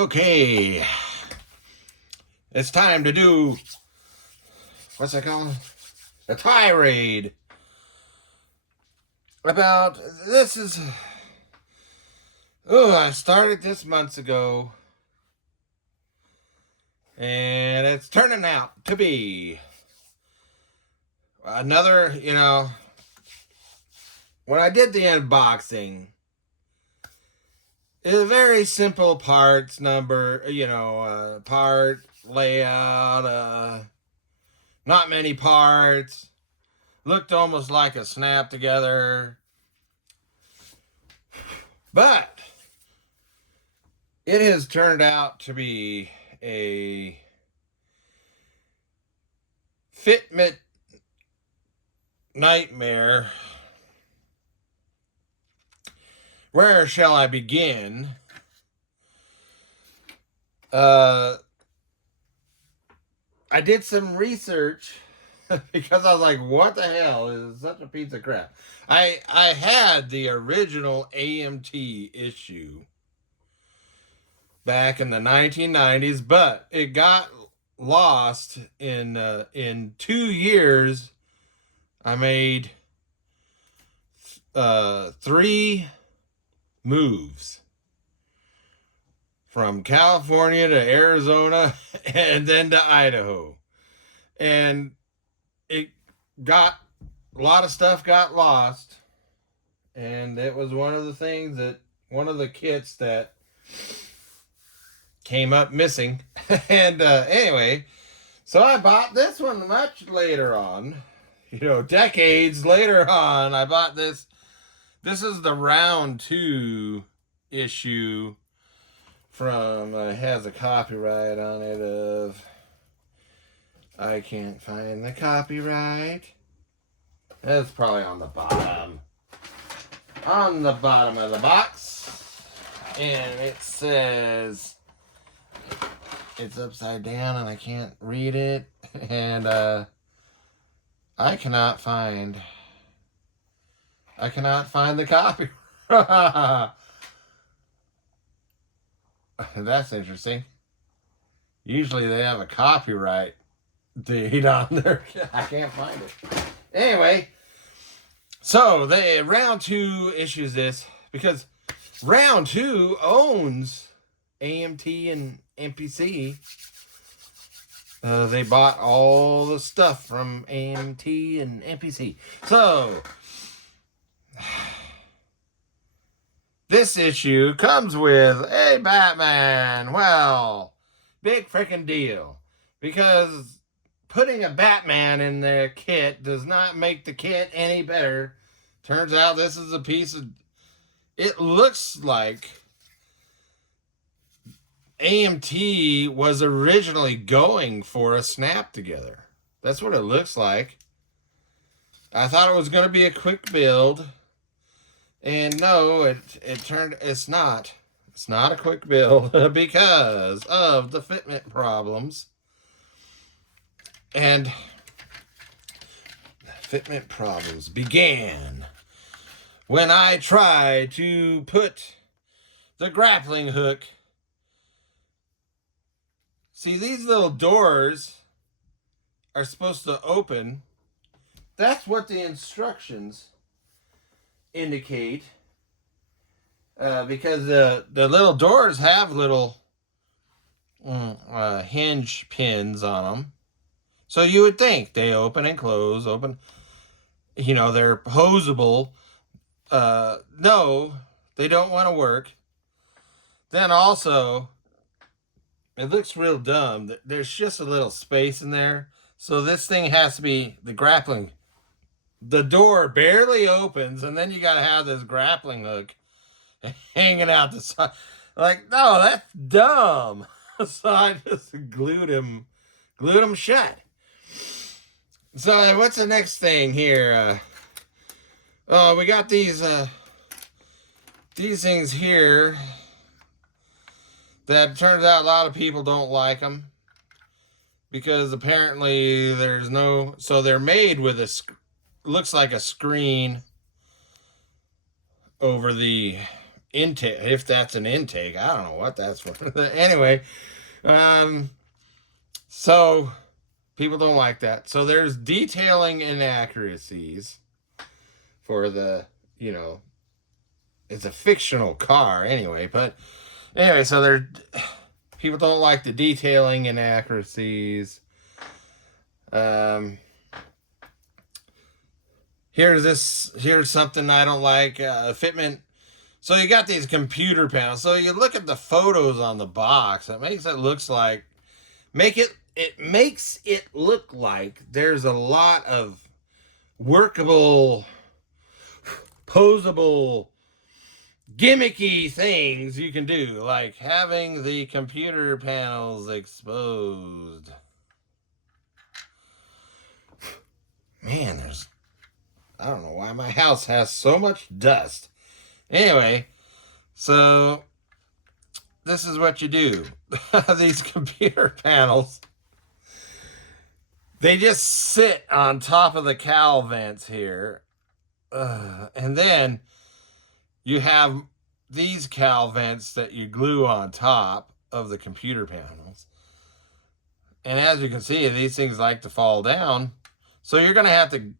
Okay, it's time to do, what's that called? A tirade about, I started this months ago, and it's turning out to be another, when I did the unboxing, it's a very simple parts number, part layout, not many parts, looked almost like a snap together, but it has turned out to be a fitment nightmare. Where shall I begin? I did some research because I was like, what the hell is such a piece of crap? I had the original AMT issue back in the 1990s, but it got lost in 2 years. I made 3 moves from California to Arizona and then to Idaho, and a lot of stuff got lost, and it was one of the kits that came up missing. And anyway, so I bought this one much later on, decades later on. I bought this. This is the round 2 issue from, it has a copyright on it of, I can't find the copyright. That's probably on the bottom. On the bottom of the box. And it says, it's upside down and I can't read it. And I cannot find the copy. That's interesting. Usually they have a copyright date on there. I can't find it. Anyway, so the round 2 issues this because round 2 owns AMT and MPC. They bought all the stuff from AMT and MPC. So this issue comes with a Batman. Well, big freaking deal. Because putting a Batman in their kit does not make the kit any better. Turns out this is a piece of... It looks like AMT was originally going for a snap together. That's what it looks like. I thought it was going to be a quick build. And no, it's not. It's not a quick build because of the fitment problems. And the fitment problems began when I tried to put the grappling hook. See, these little doors are supposed to open. That's what the instructions indicate, because the little doors have little hinge pins on them, so you would think they open and close, they're posable. No, they don't want to work. Then also, it looks real dumb. There's just a little space in there, so this thing has to be the grappling. The door barely opens, and then you got to have this grappling hook hanging out the side. Like, no, that's dumb. So I just glued him shut. So what's the next thing here? We got these things here that turns out a lot of people don't like them because apparently there's no... So they're made with looks like a screen over the intake, if that's an intake. I don't know what that's for. Anyway, so people don't like that. So there's detailing inaccuracies for the, it's a fictional car anyway. But anyway, so people don't like the detailing inaccuracies. Here's something I don't like. Fitment. So you got these computer panels. So you look at the photos on the box. It makes it makes it look like there's a lot of workable, posable, gimmicky things you can do, like having the computer panels exposed. Man, I don't know why my house has so much dust. Anyway, so this is what you do. These computer panels, they just sit on top of the cowl vents here. And then you have these cowl vents that you glue on top of the computer panels. And as you can see, these things like to fall down. So you're going to have to,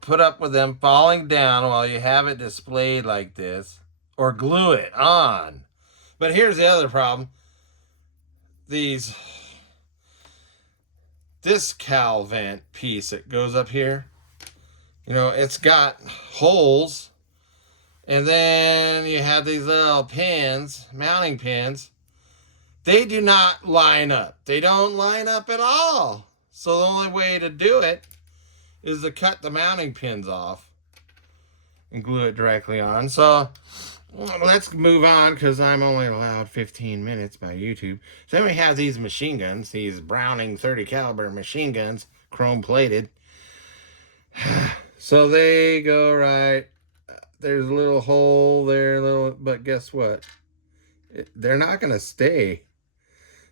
put up with them falling down while you have it displayed like this, or glue it on. But here's the other problem. This cowl vent piece that goes up here, it's got holes, and then you have these little pins, mounting pins. They do not line up. They don't line up at all. So the only way to do it is to cut the mounting pins off and glue it directly on. So let's move on, because I'm only allowed 15 minutes by YouTube. So then we have these machine guns, these Browning 30 caliber machine guns, chrome plated. So they go right. There's a little hole there, but guess what? They're not going to stay.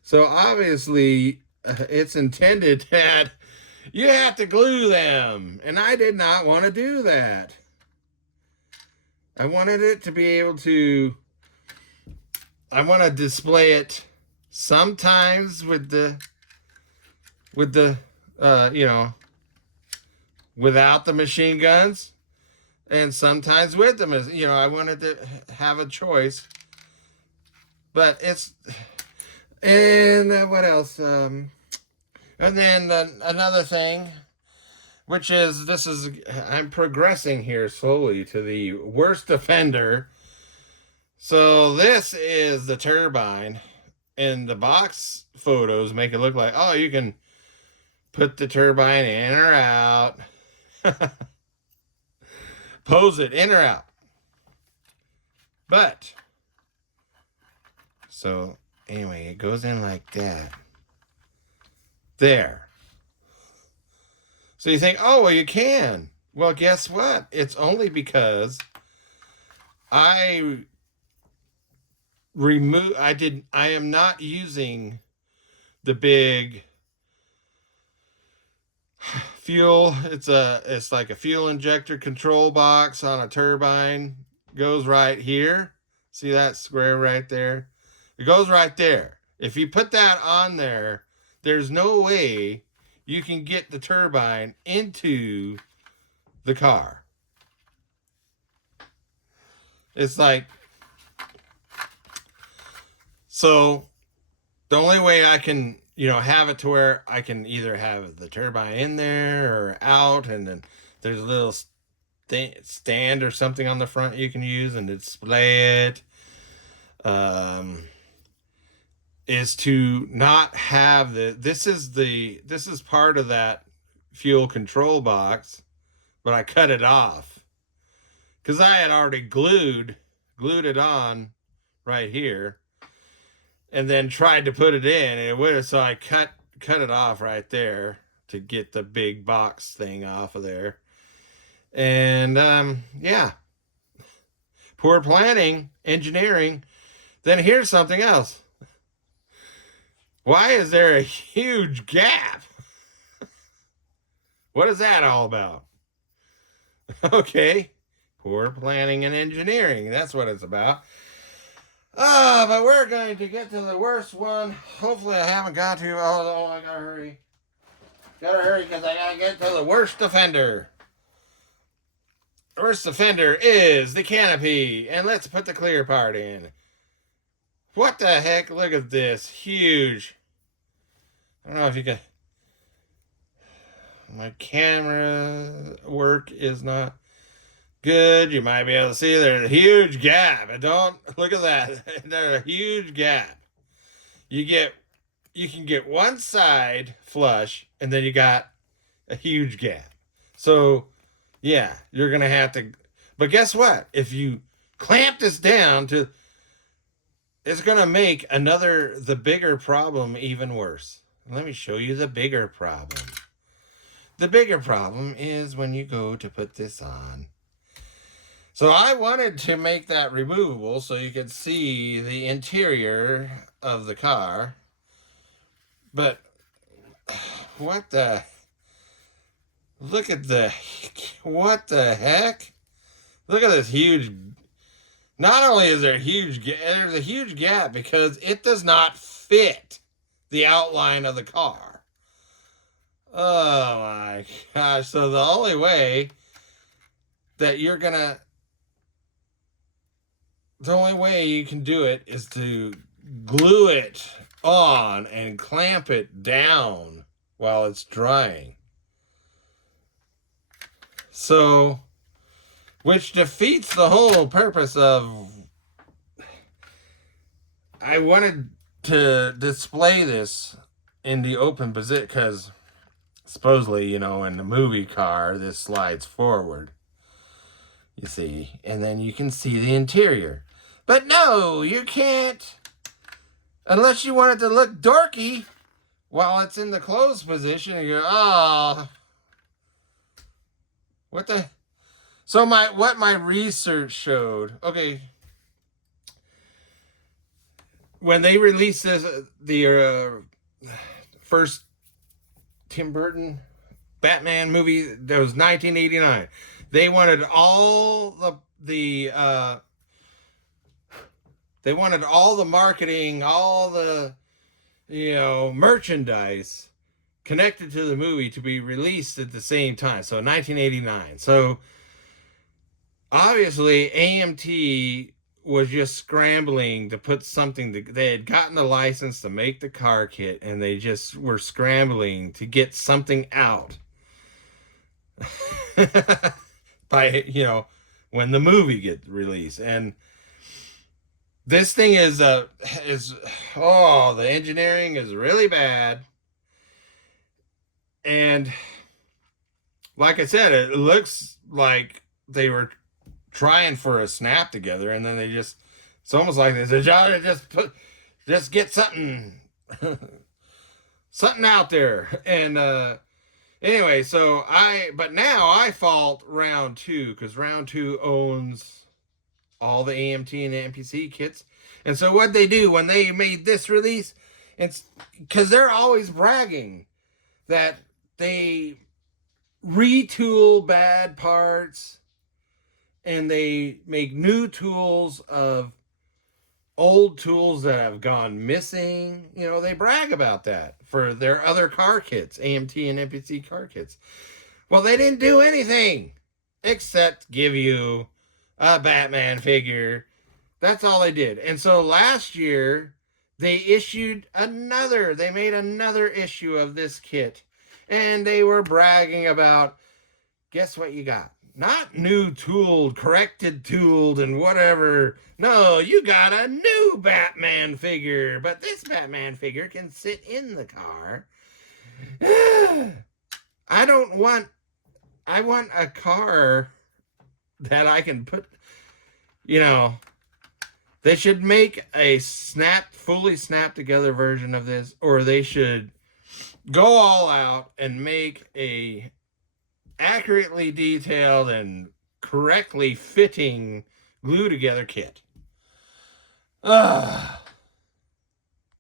So obviously it's intended that you have to glue them. And I did not want to do that. I wanted it to be able to, I want to display it sometimes with the without the machine guns, and sometimes with them. I wanted to have a choice. But and what else? And then another thing, which is, I'm progressing here slowly to the worst offender. So this is the turbine, and the box photos make it look like, oh, you can put the turbine in or out, pose it in or out. But, so anyway, it goes in like that. There. So you think, oh, well, you can. Well, guess what? It's only because I am not using the big fuel. It's like a fuel injector control box on a turbine. Goes right here. See that square right there? It goes right there. If you put that on there, there's no way you can get the turbine into the car. It's like, so the only way I can, have it to where I can either have the turbine in there or out, and then there's a little stand or something on the front you can use and display it. Is to not have this is part of that fuel control box, but I cut it off because I had already glued it on right here, and then tried to put it in, and it would have, so I cut it off right there to get the big box thing off of there. And yeah, poor planning, engineering. Then here's something else. Why is there a huge gap? What is that all about? Okay, Poor planning and engineering. That's what it's about. But we're going to get to the worst one. Hopefully I haven't got to. Oh, I gotta hurry. Gotta hurry because I gotta get to the worst offender. The worst offender is the canopy. And let's put the clear part in. What the heck? Look at this. Huge. I don't know if you can... My camera work is not good. You might be able to see there's a huge gap. And don't look at that. There's a huge gap. You can get one side flush, and then you got a huge gap. So, yeah, you're gonna have to. But guess what? If you clamp this down to, it's gonna make the bigger problem even worse. Let me show you the bigger problem. The bigger problem is when you go to put this on. So I wanted to make that removable so you could see the interior of the car. But what the heck? Look at this huge. Not only is there there's a huge gap because it does not fit the outline of the car. Oh my gosh. So the only way that the only way you can do it is to glue it on and clamp it down while it's drying. So, which defeats the whole purpose of... I wanted to display this in the open position because supposedly, in the movie car, this slides forward. You see, and then you can see the interior. But no, you can't. Unless you want it to look dorky while it's in the closed position. And you go, oh. What the? So what my research showed. Okay. When they released the first Tim Burton Batman movie, that was 1989. They wanted all the marketing, all the merchandise connected to the movie to be released at the same time. So 1989. So obviously AMT was just scrambling to put something. They had gotten the license to make the car kit, and they just were scrambling to get something out. By when the movie gets released. And this thing the engineering is really bad. And like I said, it looks like they were trying for a snap together, and then it's almost like there's a job to just get something out there. And anyway, but now I fault Round 2, because Round 2 owns all the AMT and MPC kits. And so what they do when they made this release, it's because they're always bragging that they retool bad parts and they make new tools of old tools that have gone missing. They brag about that for their other car kits, AMT and MPC car kits. Well, they didn't do anything except give you a Batman figure. That's all they did. And so last year, they made another issue of this kit. And they were bragging about, guess what you got? Not new tooled, corrected tooled, and whatever. No, you got a new Batman figure. But this Batman figure can sit in the car. I want a car that I can put, they should make a fully snapped together version of this, or they should go all out and make a accurately detailed and correctly fitting glue together kit.